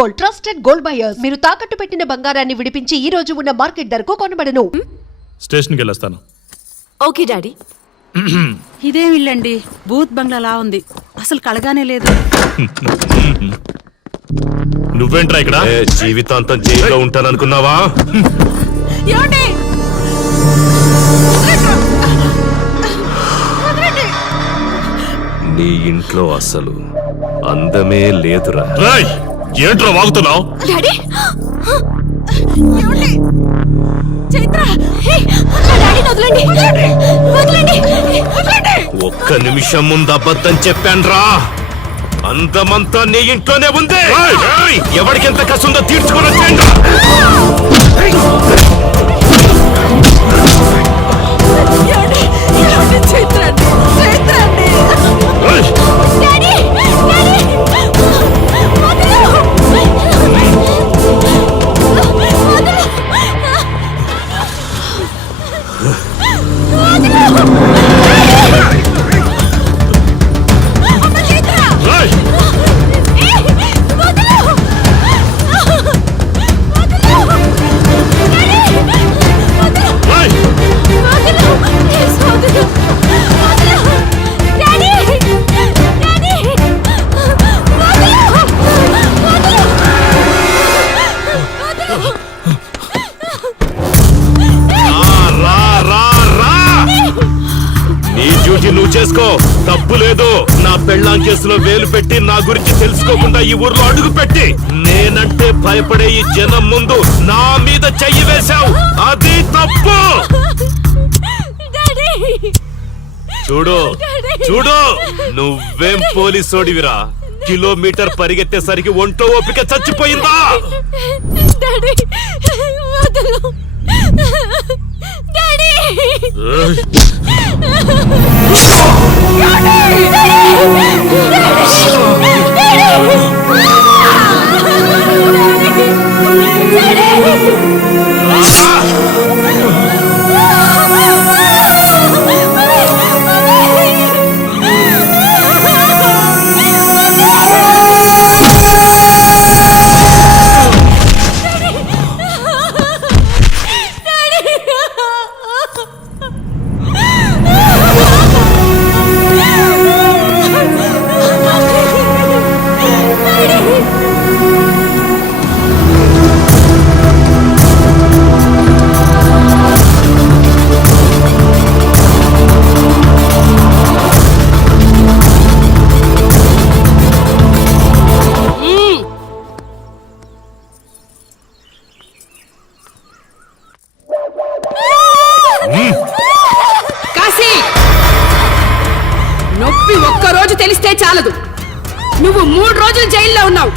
Gold, trusted gold buyers. మీరు తాకట్టు పెట్టిన బంగారాన్ని విడిపించి ఈ రోజు ఉన్న మార్కెట్ ధరకు కొనబడను. స్టేషన్కి వెళ్ళొస్తాను. Okay daddy. ఇదేం ఇల్లండి, బూత్ బంగ్లాలా ఉంది, అసలు కలగానే లేదు. నువ్వేంట్రా ఇక్కడ? జీవితాంతం జైల్లో ఉంటాననుకున్నావా? నీ ఇంట్లో అసలు అందమే లేదురా. ఏంట్రా వాగుతున్నావు? డాడీ చైత్ర, డాడీ వదలండి, వదలండి. ఒక్క నిమిషం ముందు అబద్ధం చెప్పాన్రా. అందమంతా నీ ఇంట్లోనే ఉంది. ఎవరికి ఎంత కసుందో తీర్చుకొని వచ్చేయండి. చైత్ర నువ్వు చేసుకో, తప్పు లేదు. నా పెళ్ళాం కేసులో వేలు పెట్టి నా గురించి తెలుసుకోకుండా ఈ ఊర్లో అడుగు పెట్టి నేనంటే భయపడే ఈ జనం ముందు నా మీద చెయ్యి వేశావు, అది తప్పు. చూడు చూడు, నువ్వేం పోలీసోడివిరా? కిలోమీటర్ పరిగెత్తేసరికి ఒంట్లో ఓపిక చచ్చిపోయిందా? నొప్పి ఒక్కరోజు తెలిస్తే చాలదు, నువ్వు 3 రోజులు జైల్లో ఉన్నావు.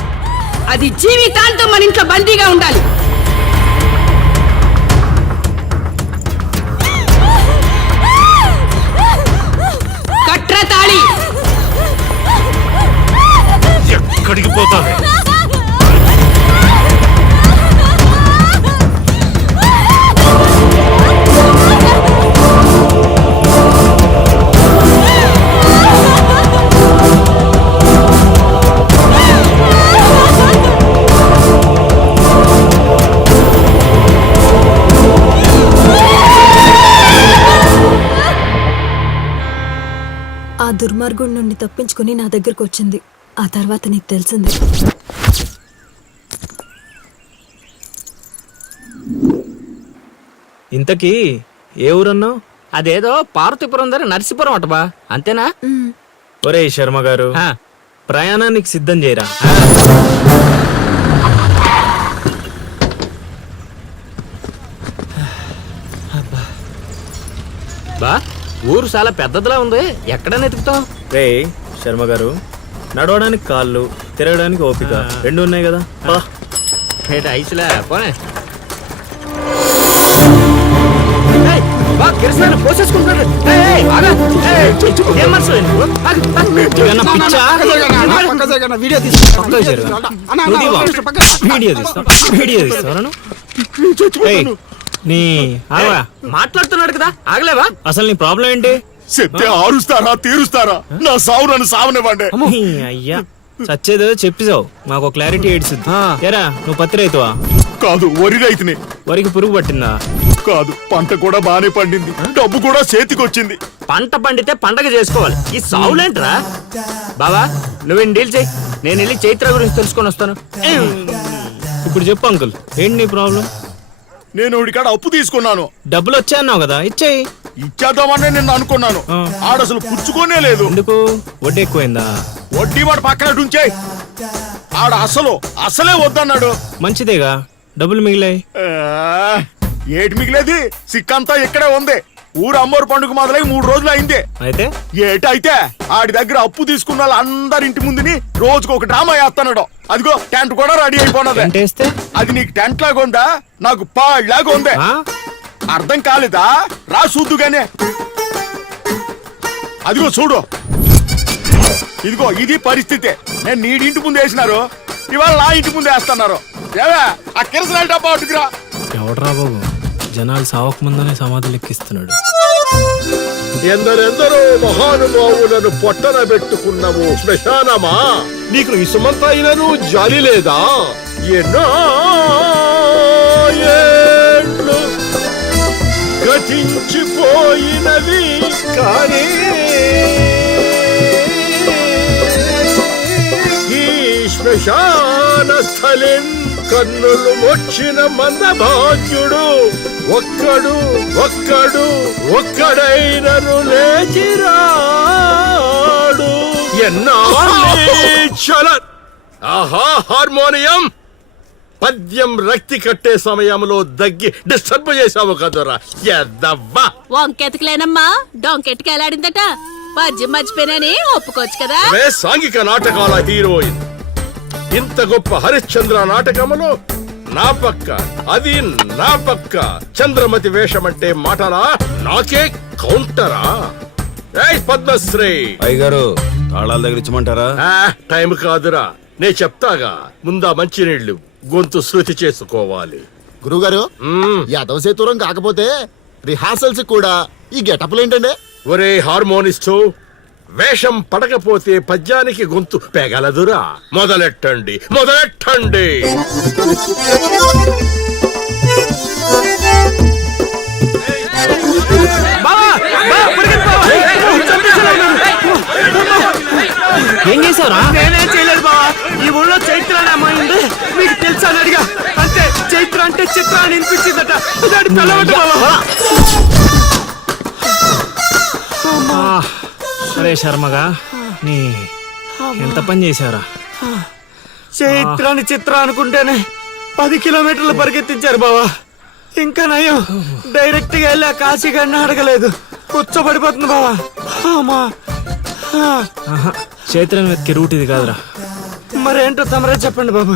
అది జీవితాంతం మన ఇంట్లో బందీగా ఉండాలి. కట్ర తాళి. ఎక్కడికి పోతావే? ఆ దుర్మార్గుడి నుండి తప్పించుకుని నా దగ్గరకు వచ్చింది. ఆ తర్వాత నీకు తెలిసింది. ఇంతకీ ఏ ఊరన్నావు? అదేదో పార్వతీపురం దగ్గర నర్సీపురం అటబా, అంతేనా? ఒరే శర్మ గారు, ప్రయాణానికి సిద్ధం చేయరా. బా, ఊరు చాలా పెద్దదిలా ఉంది, ఎక్కడైనా ఎతుకుతాం? రే శర్మ గారు, నడవడానికి కాళ్ళు, తిరగడానికి ఓపిక రెండు ఉన్నాయి కదా. ఐసులా పోనే పోసేసుకుంటాడు. మాట్లాడుతున్నాడు కదా, ఆగలేవా? అసలు నీ ప్రాబ్లం ఏంటి? చెప్తే ఆరుస్తారా తీరుస్తారా? నా సావు నన్ను సావనివ్వండి. అయ్యా సచ్చేదో చెప్పిసావు మాకు క్లారిటీ ఏడ్చింది ఏరా నువ్వు పత్తి రైతువా? కాదు, వరి రైతుని. వరికి పురుగు పట్టిందా? కాదు, పంట కూడా బానే పండింది, డబ్బు కూడా చేతికొచ్చింది. పంట పండితే పండగ చేసుకోవాలి, ఈ సావులేంట్రా? బావా నువ్వేం డీల్ చేయి, నేను వెళ్ళి చైత్ర గురించి తెలుసుకొని వస్తాను. ఇప్పుడు చెప్పు అంకుల్, ఏంటి నీ ప్రాబ్లం? నేను ఇడికాడ అప్పు తీసుకున్నాను. డబ్బులు వచ్చాయన్నావు కదా, ఇచ్చేయి. ఇచ్చేద్దామని నేను అనుకున్నాను. ఆడసలు పుచ్చుకోనే లేదు. ఎందుకు? వడ్డీ ఎక్కువైందా? వడ్డీ వాడు పక్కన ఉంచే. ఆడ అసలే వద్దన్నాడు. మంచిదేగా, డబ్బులు మిగిలాయి. ఆ, ఏటి మిగిలేది? సిక్కంతా ఇక్కడే ఉంది. ఊరు అమ్మోరు పండుగ మొదలై 3 రోజులు అయింది. అయితే ఏటైతే ఆడి దగ్గర అప్పు తీసుకున్న వాళ్ళు అందరి ఇంటి ముందుని రోజుకు ఒక డ్రామా వేస్తున్నాడు. అదిగో టెంట్ కూడా రెడీ అయిపోయినది. టెంట్ వేస్తే? అది నీకు టెంట్ లాగా ఉందా, నాకు పాళ్ళలాగా ఉంది. ఆ? అర్థం కాలేదా? రా చూద్దుగానే. అదిగో చూడు, ఇదిగో ఇది పరిస్థితి. నేను నీడి ఇంటి ముందు వేసినారు, ఇవాళ నా ఇంటి ముందు వేస్తున్నారు. ఏవే ఆ కిరసనాల డబ్బా అటుకురా. ఎవడరా బాబు, జనాలు సావక ముందనే సమాధులు ఎక్కిస్తున్నాడు. ఎందరెందరో మహానుభావులను పొట్టన పెట్టుకున్నావు శ్మశానమా, నీకు ఇసుమంతైనను జాలి లేదా? ఎన్నో ఏండ్లు గతించిపోయినవి కానీ ఈ శ్మశాన స్థలిన్ కన్నులు మొచ్చిన మందభాగ్యుడు ఒక్కడైనను లేచిరాడు. చల ఆహా హార్మోనియం పద్యం రక్తి కట్టే సమయంలో దగ్గి డిస్టర్బ్ చేశావు కదరా ఎద్దవ్వా. వంకెతకలేనమ్మా, డొంకెట్టుకు ఎలాడిందట. పద్యం మర్చిపోయినని ఒప్పుకోవచ్చు కదా. సాంఘిక నాటకాల హీరోయిన్ ఇంత గొప్ప హరిశ్చంద్ర నాటకములో నా పక్క చంద్రమతి వేషమంటే మాటలా, నాకే కౌంటరా? పద్మశ్రీ అయ్యగారు తాళాల దగ్గర ఇచ్చమంటారా? టైం కాదురా, నే చెప్తాగా. ముందా మంచినీళ్లు, గొంతు శృతి చేసుకోవాలి. గురుగారు, యాదవ సేతురం కాకపోతే రిహార్సల్స్ కూడా ఈ గెటప్లు ఏంటండి? ఒరే హార్మోనిస్టు, వేషం పడకపోతే పద్యానికి గొంతు పెగలదురా. మొదలెట్టండి. ఏం చేసావురా? నేనేం చేయలేదు బావా. ఈ ఊళ్ళో చైత్ర అనే అమ్మాయి ఉంది, మీకు తెలుసా అని అడిగా. అంతే, చైత్ర అంటే చిత్ర అని అనిపించిందట. అరే శర్మగా, నీ ఎంత పని చేశారా? చైత్రాన్ని చిత్ర అనుకుంటేనే 10 కిలోమీటర్లు పరిగెత్తించారు బావా. ఇంకా నయం, డైరెక్ట్ గా వెళ్ళా కాశీగాడిని అడగలేదు. కూర్చోబడిపోతుంది బావా. చైత్రాన్ని వెతికే రూట్ ఇది కాదురా. మరేంటో తమరే చెప్పండి బాబు.